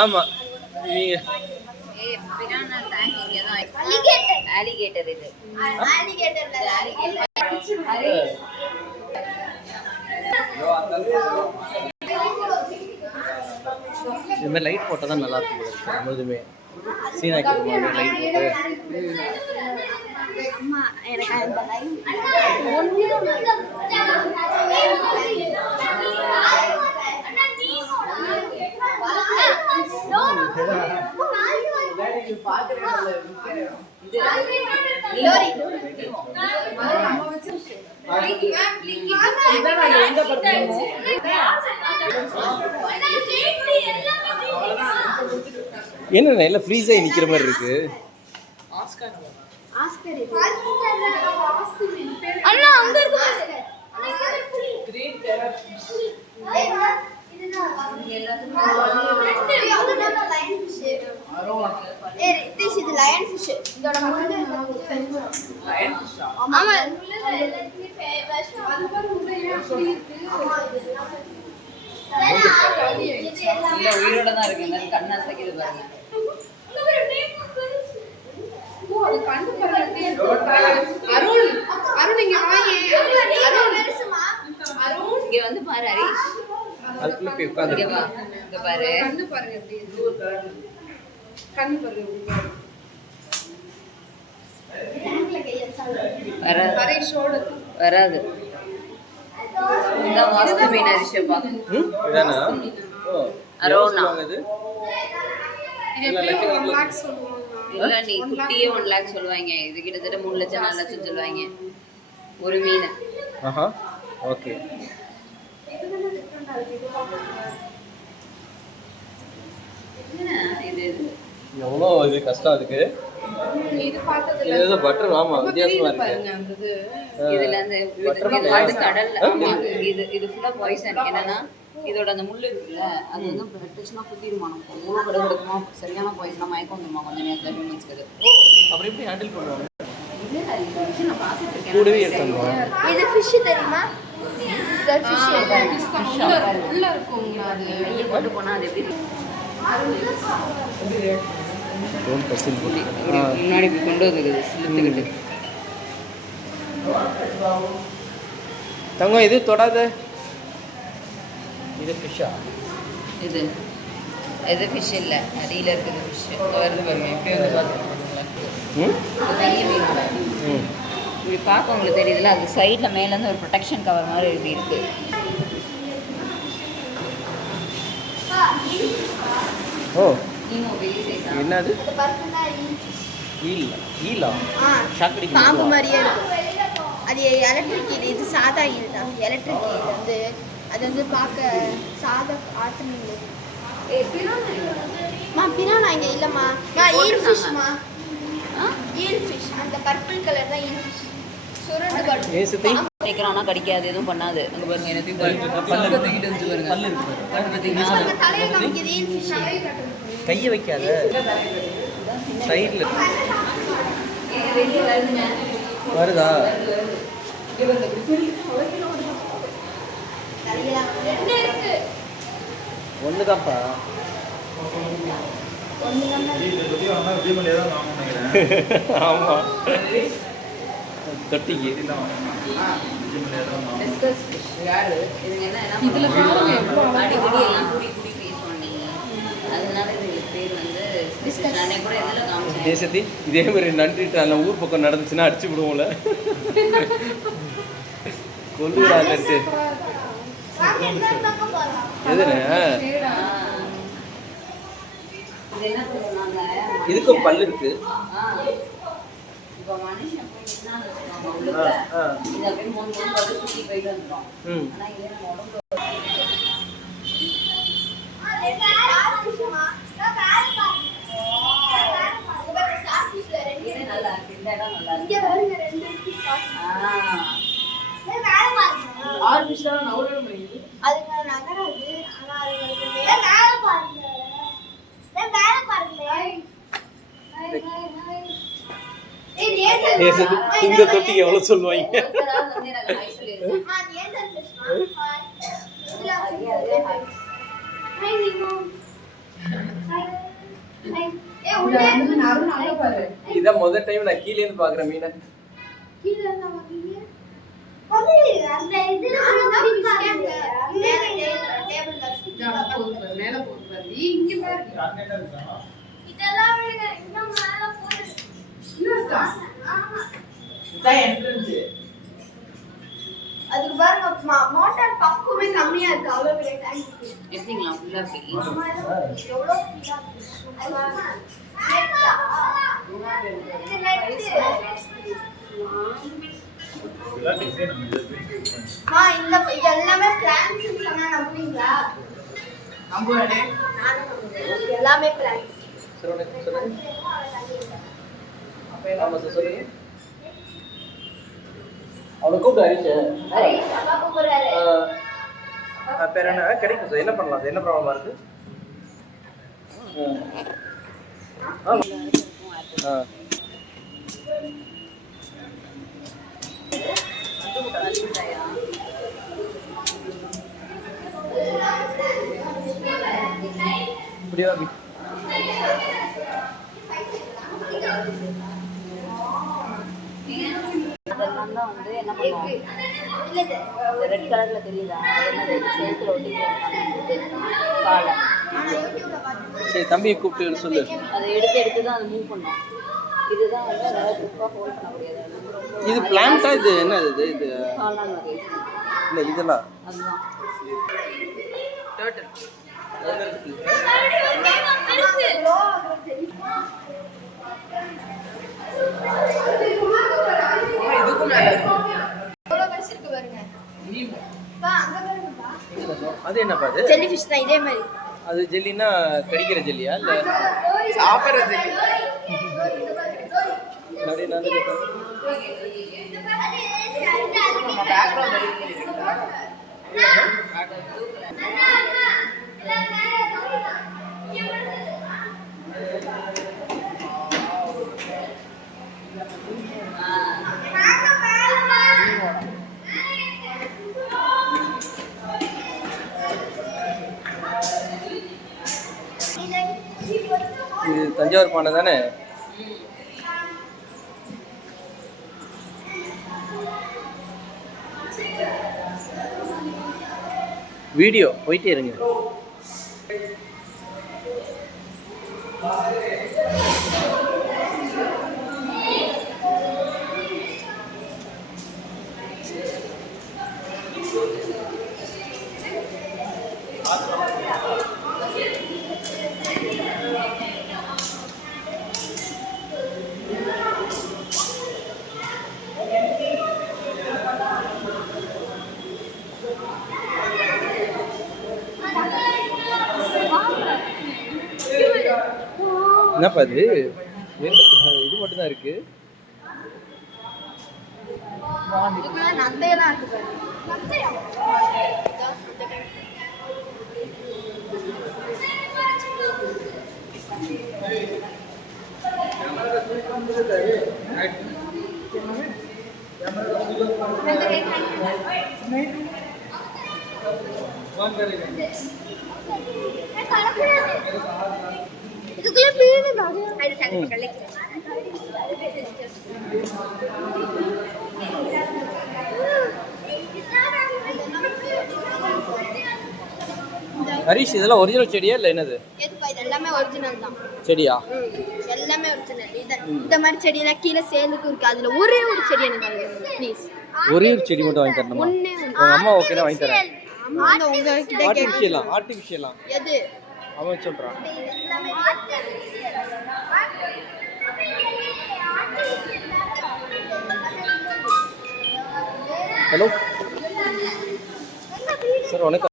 ஆமா அலிகேட்டர் இது இது மாதிரி லைட் போட்டால் தான் நல்லா இருக்கும் முழுதுமே சீனாக்கி லைட் போட்டு அம்மா எனக்கு அந்த என்ன எல்லாம் ஃப்ரீஸ் ஆகி நிக்கிற மாதிரி இருக்கு. அண்ணா அங்க இருக்கு இது லயன் ஃபிஷ் இதோட ஆமா உயிரோட தான் இருக்கு கண்ணா சகிது பாருங்க அருண் அருண் இங்க வாங்க அருண் இங்க வந்து பாரு ஹரிஷ் அதுக்குள்ள போய் உட்கார்ந்து இங்க பாரு கண்ணு பாருங்க எப்படி கண்ணு பாருங்க வராது இந்த வாஸ்து மீன் ரிஷபா இதானா அரோனா இது 1 லாக் சொல்லுவாங்க இல்ல நீ குட்டியே 1 லாக் சொல்லுவாங்க இது கிட்டத்தட்ட 3 லட்சம் 4 லட்சம் சொல்லுவாங்க ஒரு மீன் ஆஹா ஓகே இது எவ்வளோ இது கஷ்டம் இருக்கு. இது பார்த்தது இது பட்டர் ஆமா வித்தியாசமா இருக்கு. இதுல அந்த பட்டர் கடல்ல ஆமா இது ஃபுல்லா பாய்சன் என்னன்னா இதோட அந்த முள்ளு இருக்குல்ல அது வந்து பிரச்சனை குத்திடுமா நமக்கு மூணு கடை கொடுக்குமா சரியான பாய்சனா மயக்கம் வந்துருமா கொஞ்சம் நேரத்தில் ஹியூமன்ஸ்க்கு. அப்புறம் எப்படி ஹேண்டில் பண்ணுவாங்க? இது நான் பார்த்துட்டு இருக்கேன். கூடவே எடுத்துருவாங்க. இது ஃபிஷ் தெரியுமா? இது ஃபிஷ் உள்ள இருக்குங்க அது கையை போட்டு போனா அது எப்படி முன்னாடி இப்படி கொண்டு வந்துருக்குது சிலுத்துக்கிட்டு. தங்கம் இது தொடாத. இது ஃபிஷ்ஷா? இது இது ஃபிஷ் இல்லை அடியில் இருக்குது ஃபிஷ் வருது பாருங்க எப்படி வந்து பார்த்துருக்கீங்களா பெரிய மீன் இப்படி பார்க்க உங்களுக்கு தெரியுதுல்ல அது சைடில் மேலேருந்து ஒரு ப்ரொடெக்ஷன் கவர் மாதிரி இப்படி இருக்குது. ஓ பெரிய சைஸ் என்னது? ஈல் ஈலா ஷாக்கடி பாம்பு மாதிரியே இருக்கும். அது எலக்ட்ரிக் ஈல் இது சாதா ஈல் தான். எலக்ட்ரிக் ஈல் வந்து அது வந்து பார்க்க சாதா ஆட்டு மீன். பிரானா இங்க இல்லம்மா ஈல் ஃபிஷ்மா ஈல் ஃபிஷ் அந்த பர்பிள் கலர் தான் ஈல் ஃபிஷ் சுரண்டு கடிக்கும். கேட்குறானா கடிக்காது எதுவும் பண்ணாது. அங்கே பாருங்க எனக்கு தூக்கிட்டு வந்து பாருங்க தலையை காமிக்குது ஈல் ஃபிஷ் கையை வைக்காத சைடில் வருதா? ஒண்ணுதான்ப்பா. ஆமா தொட்டிக்கு அடிக்கடி எல்லாம் கூடி கூடி பேசுவாங்க அதனால இது பேர் வந்து நானே கூட எதில் காமிச்சேன். தேசத்தி இதே மாதிரி நன்றி அந்த ஊர் பக்கம் நடந்துச்சுன்னா அடிச்சு விடுவோம்ல கொல்லுறாங்கட்டு எதுன்னு இதுக்கும் பல்லு இருக்கு. இப்போ மனுஷன் போய் என்ன இது அப்படியே 3 பல்லு சுற்றி போயிட்டு வந்துடும். ஆனால் இதே நம்ம உடம்பு நல்லா இருக்கு. இந்த இடம் நல்லா இருக்கு. ஆறு விஷயம் நவரவே முடியுது. அதுங்க நகராது. ஆனா அதுங்களுக்கு மேல பாருங்க. மேல பாருங்க. இந்த தொட்டிக்கு எவ்வளவு சொல்லுவாங்க? இதான் முதல் டைம் நான் கீழே இருந்து பாக்குறேன் மீனை. அதுக்கு பாருங்க மோட்டார் பக்குமே கம்மியா இருக்கு. அவ்வளவு பெரிய டேங்க் எப்படிங்களா ஃபுல்லா இருக்கு? எவ்வளவு இது எல்லாமே பிளான்ஸ் சொன்னா நம்புவீங்களா? நம்புறேன். எல்லாமே பிளான்ஸ். சொல்லுங்க. ஆமா சார் சொல்லுங்க. அவனை கூப்பிட்டு ஹரிஷ் அப்பா கூப்பிடுறாரு. பேர் என்ன கிடைக்கும் சார்? என்ன பண்ணலாம் சார்? என்ன ப்ராப்ளமா இருக்கு? இப்படியா அதெல்லாம் தான் வந்து என்ன பண்ணுவோம், ரெட் கலர்ல தெரியுதா, அதெல்லாம் சேர்த்துல ஒட்டி காலை சரி தம்பியை கூப்பிட்டு சொல்லு. அதை எடுத்து தான் அதை மூவ் பண்ணோம். இதுதான் வந்து நல்லா ட்ரிப்பாக ஹோல்ட் பண்ண முடியாது. இது பிளான்ட்டா? இது என்ன இது காளான் வகை இல்லை இதெல்லாம் அதுதான் டர்ட்டில். அது என்னப்பா அது? ஜெல்லி ஃபிஷ் தான் இதே மாதிரி. அது ஜெல்லினா கடிக்கிற ஜெல்லியா இல்ல சாப்பிட்ற ஜெல்லி? அப்படியே நான் இது தஞ்சாவூர் பானை தானே? வீடியோ போயிட்டே இருங்க. என்னப்பா இது? இது மட்டும் தான் இருக்கு. நத்தையெல்லாம் இருக்கு. நத்தையா? இதுக்குள்ள மீன் பாரு. அது சங்க கலக்கி. ஹரிஷ் இதெல்லாம் ஒரிஜினல் செடியா இல்லை என்னது? எதுப்பா இது எல்லாமே ஒரிஜினல் தான். செடியா? எல்லாமே ஒரிஜினல். இந்த மாதிரி செடியெல்லாம் கீழே சேலுக்கு இருக்கு. அதுல ஒரே ஒரு செடி எனக்கு ப்ளீஸ். ஒரே ஒரு செடி மட்டும் வாங்கி தரணுமா? உங்க அம்மா ஓகேனா வாங்கி தரேன். உங்க கிட்ட ஆர்டிஃபிஷியலா எது அவன் சொல்றான். ஹலோ சார் வணக்கம்.